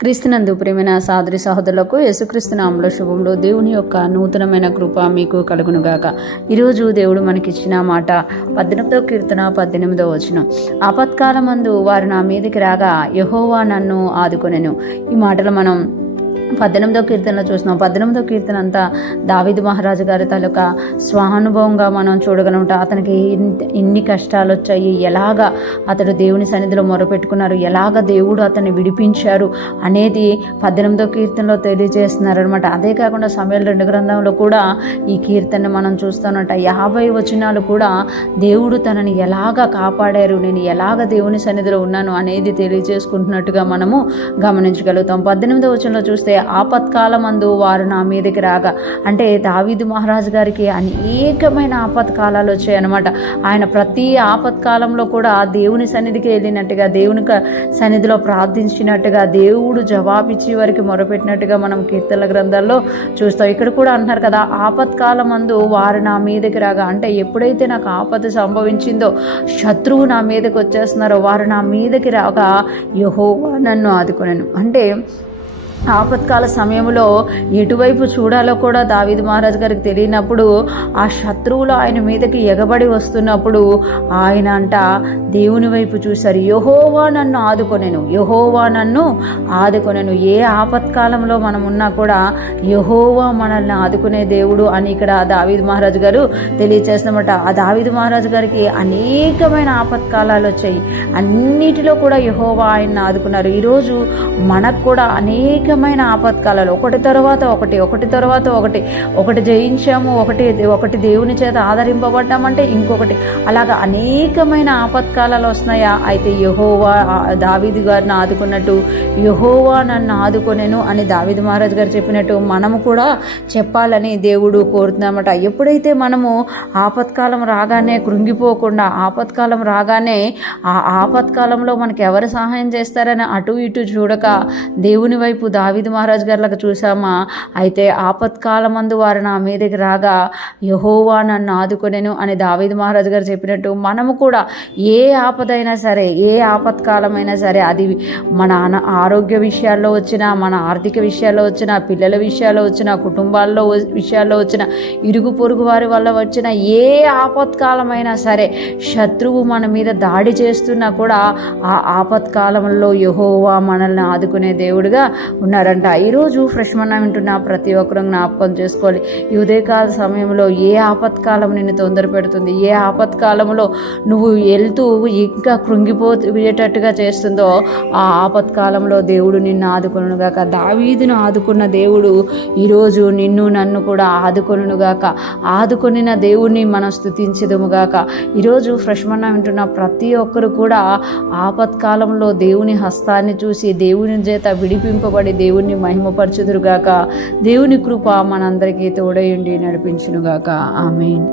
క్రీస్తునందు ప్రియమైన సహోదరి సహోదరులకు యేసుక్రీస్తు నామములో శుభములు. దేవుని యొక్క నూతనమైన కృప మీకు కలుగునుగాక. ఈరోజు దేవుడు మనకిచ్చిన మాట 18వ కీర్తన 18వ వచనం. ఆపత్కాలమందు వారు నా మీదకి రాగా యెహోవా నన్ను ఆదుకొనెను. ఈ మాటలు మనం 18వ కీర్తనలో చూస్తున్నాం. 18వ కీర్తన అంతా దావీదు మహారాజు గారి తాలూకా స్వానుభవంగా మనం చూడగలుగుతాం. అతనికి ఇన్ని కష్టాలు వచ్చాయి, ఎలాగా అతడు దేవుని సన్నిధిలో మొరపెట్టుకున్నారు, ఎలాగ దేవుడు అతన్ని విడిపించారు అనేది 18వ కీర్తనలో తెలియజేస్తున్నారు అనమాట. అదే కాకుండా సమూయేలు 2 గ్రంథంలో కూడా ఈ కీర్తన మనం చూస్తానంట. 50 వచనాలు కూడా దేవుడు తనని ఎలాగ కాపాడారు, నేను ఎలాగ దేవుని సన్నిధిలో ఉన్నాను అనేది తెలియజేసుకుంటున్నట్టుగా మనము గమనించగలుగుతాం. 18వ వచనంలో చూస్తే ఆపత్కాలమందు వారు నా మీదకి రాగా, అంటే దావీదు మహారాజు గారికి అనేకమైన ఆపత్కాలాలు వచ్చాయన్నమాట. ఆయన ప్రతి ఆపత్కాలంలో కూడా దేవుని సన్నిధికి వెళ్ళినట్టుగా, దేవుని సన్నిధిలో ప్రార్థించినట్టుగా, దేవుడు జవాబిచ్చి వారికి మొరపెట్టినట్టుగా మనం కీర్తనల గ్రంథాల్లో చూస్తాం. ఇక్కడ కూడా అంటున్నారు కదా, ఆపత్కాలమందు వారు నా మీదకి రాగా, అంటే ఎప్పుడైతే నాకు ఆపద సంభవించిందో, శత్రువు నా మీదకి వచ్చేస్తున్నారో, వారు నా మీదకి రాగా యెహోవా నన్ను ఆదుకొనెను. అంటే ఆపత్కాల సమయంలో ఎటువైపు చూడాలో కూడా దావీదు మహారాజు గారికి తెలియనప్పుడు, ఆ శత్రువులు ఆయన మీదకి ఎగబడి వస్తున్నప్పుడు ఆయన అంట దేవుని వైపు చూశారు. యెహోవా నన్ను ఆదుకొనెను, యెహోవా నన్ను ఆదుకొనెను. ఏ ఆపత్కాలంలో మనం ఉన్నా కూడా యెహోవా మనల్ని ఆదుకునే దేవుడు అని ఇక్కడ దావీదు మహారాజు గారు తెలియచేస్తున్నమాట. ఆ దావీదు మహారాజు గారికి అనేకమైన ఆపత్కాలాలు వచ్చాయి, అన్నిటిలో కూడా యెహోవా ఆయన్ని ఆదుకున్నారు. ఈరోజు మనకు కూడా అనేకమైన ఆపత్కాలాలు ఒకటి తర్వాత ఒకటి జయించాము, ఒకటి దేవుని చేత ఆదరింపబడ్డామంటే ఇంకొకటి, అలాగా అనేకమైన ఆపత్కాలాలు వస్తున్నాయా. అయితే యెహోవా దావీదు గారిని ఆదుకున్నట్టు యెహోవా నన్ను ఆదుకొనెను అని దావీదు మహారాజు గారు చెప్పినట్టు మనము కూడా చెప్పాలని దేవుడు కోరుతున్నామట. ఎప్పుడైతే మనము ఆపత్కాలం రాగానే కృంగిపోకుండా, ఆపత్కాలం రాగానే ఆ ఆపత్కాలంలో మనకి ఎవరు సహాయం చేస్తారని అటు ఇటు చూడక దేవుని వైపు దావీదు మహారాజు గారిలాగా చూసామా. అయితే ఆపత్కాలమందు వారు నా మీదకి రాగా యెహోవా నన్ను ఆదుకొనెను అని దావీదు మహారాజు గారు చెప్పినట్టు మనము కూడా ఏ ఆపదైనా సరే, ఏ ఆపత్కాలమైనా సరే, అది మన ఆరోగ్య విషయాల్లో వచ్చినా, మన ఆర్థిక విషయాల్లో వచ్చినా, పిల్లల విషయాల్లో వచ్చినా, కుటుంబాల్లో విషయాల్లో వచ్చిన, ఇరుగు పొరుగు వారి వల్ల వచ్చిన ఏ ఆపత్కాలమైనా సరే, శత్రువు మన మీద దాడి చేస్తున్నా కూడా ఆ ఆపత్కాలంలో యెహోవా మనల్ని ఆదుకునే దేవుడుగా ఉన్నారంట. ఈరోజు ఫ్రెష్ మన్నా వింటున్న ప్రతి ఒక్కరూ జ్ఞాపకం చేసుకోవాలి. ఈ ఉదయకాల సమయంలో ఏ ఆపత్కాలం నిన్ను తొందర పెడుతుంది, ఏ ఆపత్కాలంలో నువ్వు వెళ్తూ ఇంకా కృంగిపోయేటట్టుగా చేస్తుందో, ఆ ఆపత్కాలంలో దేవుడు నిన్ను ఆదుకొనుగాక. దావీదును ఆదుకున్న దేవుడు ఈరోజు నిన్ను నన్ను కూడా ఆదుకొనుగాక. ఆదుకొనిన దేవుణ్ణి మనం స్తుతించదుముగాక. ఈరోజు ఫ్రెష్ మన్నా వింటున్న ప్రతి ఒక్కరు కూడా ఆపత్కాలంలో దేవుని హస్తాన్ని చూసి దేవుని చేత విడిపింపబడి దేవుణ్ణి మహిమపరచుదురుగాక. దేవుని కృప మనందరికీ తోడయుండి నడిపించునుగాక. ఆమేన్.